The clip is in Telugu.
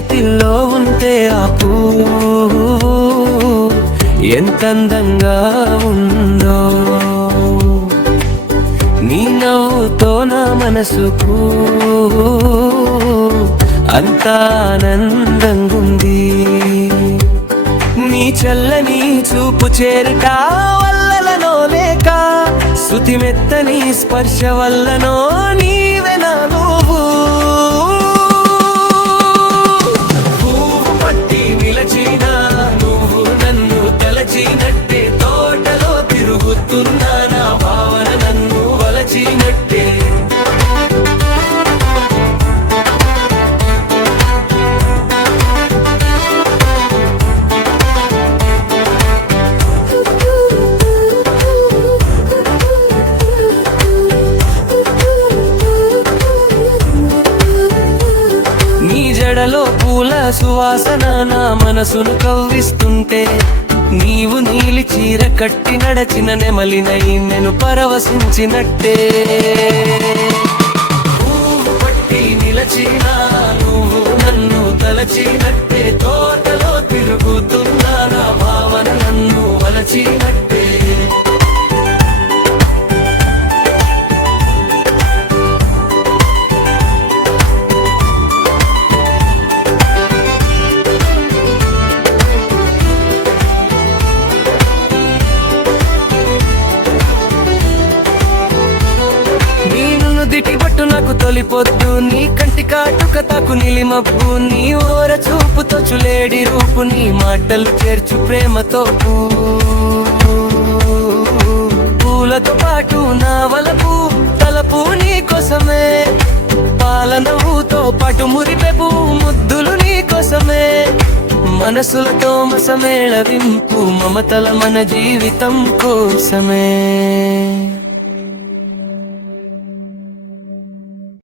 చేతిలో ఉంటే ఆ పువ్వు ఎంతందంగా ఉందో, నీ నవ్వుతో నా మనసుకు అంత ఆనందంగుంది. నీ చల్లని చూపు చేరుట వల్లనో లేక శృతి మెత్తని స్పర్శ వల్లనో నీవే నా నువ్వు. పువ్వు పట్టి నిలచిన నువ్వు నన్ను తలచినట్టే, తోటలో తిరుగుతున్నా నా భావన నన్ను వలచినట్టే. జడలో పూల సువాసన నా మనసును కవ్విస్తుంటే, నీవు నీలి చీర కట్టి నడచిన నెమలినై నేను పరవశించినట్టే. పువ్వు పట్టి నిలచిన నువ్వు నన్ను తలచినట్టే, తోటలో తిరుగుతున్నా నా భావన నన్ను వలచినట్టే. పట్టు నాకు తొలిపొద్దు, నీ కంటి కాటుక తాకు నిలిమబ్బు, నీ ఓర చూపుతో చులేడి రూపు, నీ మాటలు చేర్చు ప్రేమతో పూలతో పాటు నా వలపు తలపు నీ కోసమే, పాల నవ్వుతో పాటు మురిపెపు ముద్దులు నీ కోసమే, మనసులతో మసమేళవింపు మమతల మన జీవితం కోసమే.